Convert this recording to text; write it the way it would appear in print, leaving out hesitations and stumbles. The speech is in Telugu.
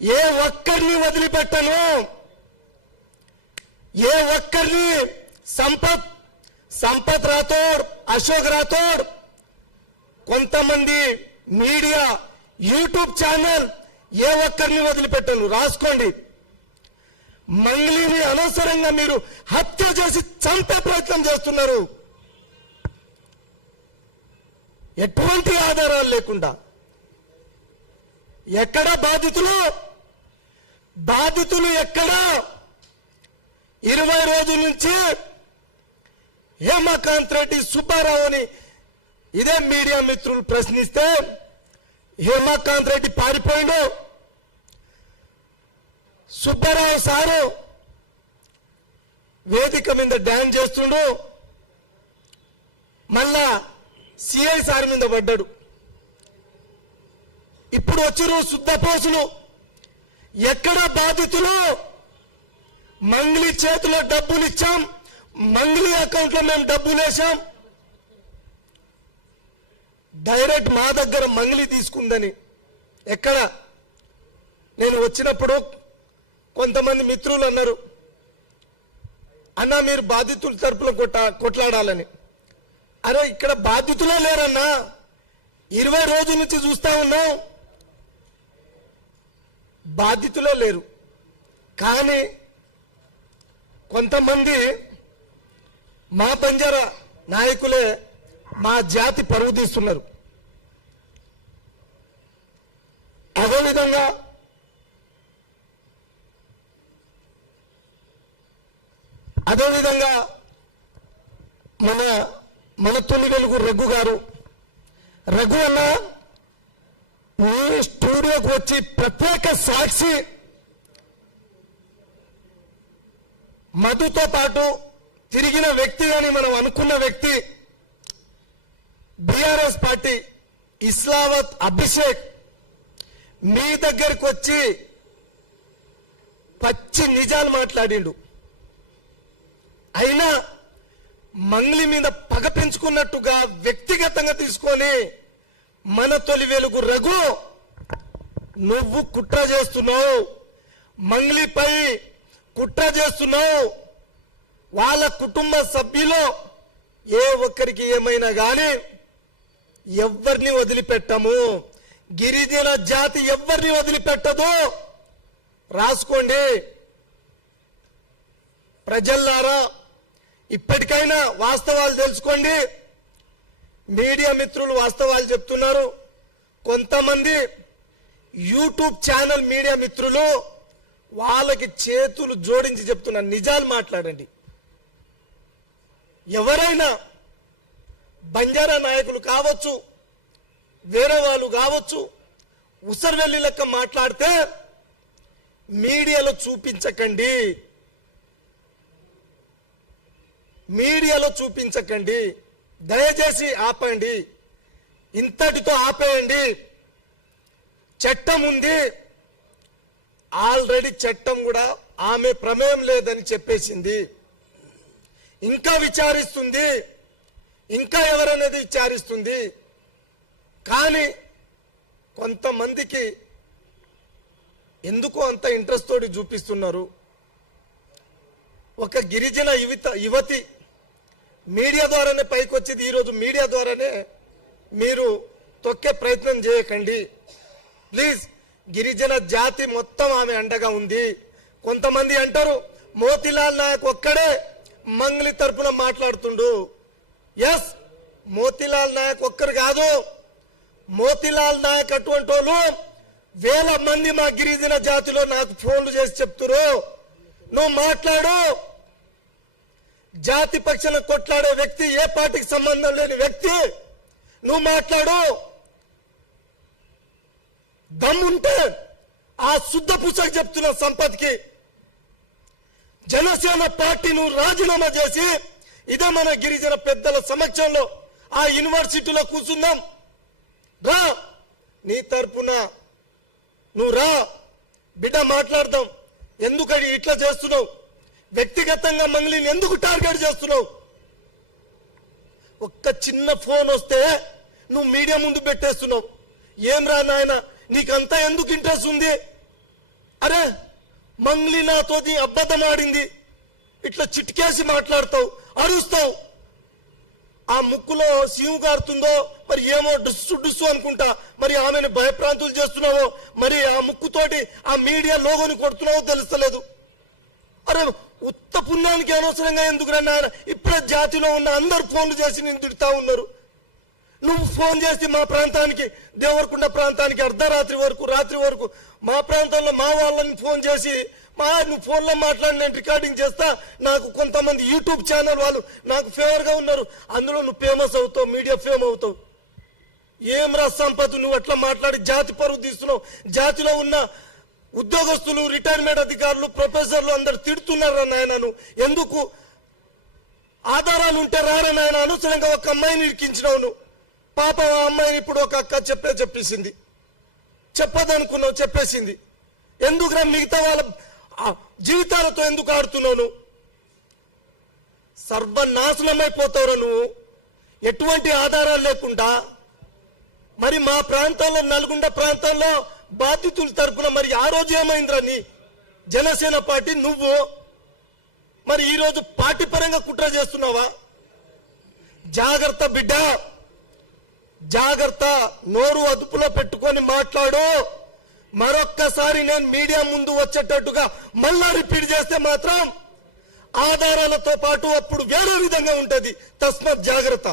ఏ ఒక్కరిని వదిలిపెట్టను. ఏ ఒక్కరిని సంపత్ రాథోడ్, అశోక్ రాథోడ్, కొంతమంది మీడియా, యూట్యూబ్ ఛానల్, ఏ ఒక్కరిని వదిలిపెట్టను. రాసుకోండి. మంగ్లీని అనవసరంగా మీరు హత్య చేసి చంపే ప్రయత్నం చేస్తున్నారు. ఎటువంటి ఆధారాలు లేకుండా. ఎక్కడ బాధితులు ఎక్కడా? 20 రోజుల నుంచి హేమకాంత్ రెడ్డి, సుబ్బారావుని ఇదే మీడియా మిత్రులు ప్రశ్నిస్తే హేమకాంత్ రెడ్డి పారిపోయిండు. సుబ్బారావు సారు వేదిక మీద డ్యాన్స్ చేస్తుండు. మళ్ళా సిఐ సార్ మీద పడ్డాడు. ఇప్పుడు వచ్చిరు శుద్ధపోసులు. ఎక్కడ బాధితులు? మంగ్లీ చేతిలో డబ్బులు ఇచ్చాం, మంగ్లీ అకౌంట్లో మేము డబ్బులు వేసాం. డైరెక్ట్ మా దగ్గర మంగ్లీ తీసుకుందని. ఎక్కడ? నేను వచ్చినప్పుడు కొంతమంది మిత్రులు అన్నారు, అన్నా మీరు బాధితుల తరపున కొట్లాడాలని. అరే ఇక్కడ బాధితులే లేరన్నా, 20 రోజుల నుంచి చూస్తా ఉన్నాం, బాధితులే లేరు. కానీ కొంతమంది మా పంజర నాయకులే మా జాతి పరువు తీస్తున్నారు. అదేవిధంగా మన తొలి వెలుగు రఘు గారు, రఘు అన్న మీ స్టూడియోకి వచ్చి ప్రత్యేక సాక్షి మధుతో పాటు తిరిగిన వ్యక్తి అని మనం అనుకున్న వ్యక్తి, బీఆర్ఎస్ పార్టీ ఇస్లావత్ అభిషేక్ మీ దగ్గరికి వచ్చి పచ్చి నిజాలు మాట్లాడిండు. అయినా మంగ్లీ మీద పగ పెంచుకున్నట్టుగా వ్యక్తిగతంగా తీసుకొని మన తొలి వెలుగు రఘు నువ్వు కుట్ర చేస్తున్నావు, మంగ్లీపై కుట్ర చేస్తున్నావు. వాళ్ళ కుటుంబ సభ్యులు ఏ ఒక్కరికి ఏమైనా కానీ ఎవరిని వదిలిపెట్టము. గిరిజన జాతి ఎవరిని వదిలిపెట్టదు. రాసుకోండి. ప్రజల్లారా ఇప్పటికైనా వాస్తవాలు తెలుసుకోండి. మీడియా మిత్రులు వాస్తవాలు చెప్తున్నారు. కొంతమంది యూట్యూబ్ ఛానల్ మీడియా మిత్రులు వాళ్ళకి చేతులు జోడించి చెప్తున్నారు, నిజాలు మాట్లాడండి. ఎవరైనా బంజారా నాయకులు కావచ్చు, వేరే వాళ్ళు కావచ్చు, ఉసర్వెల్లి లెక్క మాట్లాడితే మీడియాలో చూపించకండి. మీడియాలో చూపించకండి. దయచేసి ఆపండి. ఇంతటితో ఆపేయండి. చట్టం ఉంది. ఆల్రెడీ చట్టం కూడా ఆమె ప్రమేయం లేదని చెప్పేసింది. ఇంకా విచారిస్తుంది, ఇంకా ఎవరనేది విచారిస్తుంది. కానీ కొంతమందికి ఎందుకో అంత ఇంట్రెస్ట్ తోటి చూపిస్తున్నారు. ఒక గిరిజన యువతి మీడియా ద్వారానే పైకి వచ్చేది. ఈరోజు మీడియా ద్వారానే మీరు తొక్కే ప్రయత్నం చేయకండి ప్లీజ్. గిరిజన జాతి మొత్తం ఆమె అండగా ఉంది. కొంతమంది అంటారు మోతీలాల్ నాయక్ ఒక్కడే మంగ్లీ తరపున మాట్లాడుతుండు. ఎస్, మోతీలాల్ నాయక్ ఒక్కరు కాదు. మోతీలాల్ నాయక్ అటువంటి వాళ్ళు వేల మంది మా గిరిజన జాతిలో నాకు ఫోన్లు చేసి చెప్తున్నారు, నువ్వు మాట్లాడు. జాతి పక్షాన కొట్లాడే వ్యక్తి, ఏ పార్టీకి సంబంధం లేని వ్యక్తి, నువ్వు మాట్లాడు. దమ్ముంటే ఆ శుద్ధ పుస్తకం చెప్తున్న సంపత్కి జనసేన పార్టీ నువ్వు రాజీనామా చేసి ఇదే మన గిరిజన పెద్దల సమక్షంలో ఆ యూనివర్సిటీలో కూర్చుందాం. రా, నీ తరపున నువ్వు రా బిడ్డ, మాట్లాడదాం. ఎందుకని ఇట్లా చేస్తున్నావు? వ్యక్తిగతంగా మంగ్లీని ఎందుకు టార్గెట్ చేస్తున్నావు? ఒక్క చిన్న ఫోన్ వస్తే నువ్వు మీడియా ముందు పెట్టేస్తున్నావు. ఏం రా నాయన, నీకంతా ఎందుకు ఇంట్రెస్ట్ ఉంది? అరే మంగ్లీ నాతో అబద్ధం ఆడింది, ఇట్లా చిటికేసి మాట్లాడతావు, అరుస్తావు. ఆ ముక్కులో సీము గారుతుందో మరి ఏమో డుస్సు డుస్సు అనుకుంటా, మరి ఆమెను భయప్రాంతులు చేస్తున్నావో, మరి ఆ ముక్కుతోటి ఆ మీడియా లోగోని కొడుతున్నావో తెలుస్తలేదు. అరే ఉత్త పుణ్యానికి అనవసరంగా ఎందుకు రన్నా? ఇప్పుడే జాతిలో ఉన్న అందరు ఫోన్లు చేసి నేను తిడతా ఉన్నారు. నువ్వు ఫోన్ చేసి మా ప్రాంతానికి, దేవరకొండ ప్రాంతానికి అర్ధరాత్రి వరకు, రాత్రి వరకు మా ప్రాంతంలో మా వాళ్ళని ఫోన్ చేసి నువ్వు ఫోన్లో మాట్లాడి నేను రికార్డింగ్ చేస్తా, నాకు కొంతమంది యూట్యూబ్ ఛానల్ వాళ్ళు నాకు ఫేవర్గా ఉన్నారు, అందులో నువ్వు ఫేమస్ అవుతావు, మీడియా ఫేమ్ అవుతావు. ఏం రా సంపద, నువ్వు అట్లా మాట్లాడి జాతి పరువు తీస్తున్నావు. జాతిలో ఉన్న ఉద్యోగస్తులు, రిటైర్మెంట్ అధికారులు, ప్రొఫెసర్లు అందరు తిడుతున్నారు నాయనను. ఎందుకు? ఆధారాలు ఉంటే రారా నాయన. అనవసరంగా ఒక అమ్మాయిని ఇరికించినావు నువ్వు. పాప ఆ అమ్మాయిని ఇప్పుడు ఒక అక్క చెప్పేసింది, చెప్పదనుకున్నావు చెప్పేసింది. ఎందుకురా మిగతా వాళ్ళ జీవితాలతో ఎందుకు ఆడుతున్నావు? నువ్వు సర్వనాశనమైపోతావురా నువ్వు, ఎటువంటి ఆధారాలు లేకుండా. మరి మా ప్రాంతంలో, నల్గొండ ప్రాంతంలో బాధితుల తరపున మరి ఆ రోజు ఏమైందిరా నీ జనసేన పార్టీ? నువ్వు మరి ఈరోజు పార్టీ పరంగా కుట్ర చేస్తున్నావా? జాగ్రత్త బిడ్డ, జాగ్రత్త. నోరు అదుపులో పెట్టుకొని మాట్లాడు. మరొక్కసారి నేను మీడియా ముందు వచ్చేటట్టుగా మళ్ళా రిపీట్ చేస్తే మాత్రం ఆధారాలతో పాటు అప్పుడు వేరే విధంగా ఉంటది. తస్మాత్ జాగ్రత్త.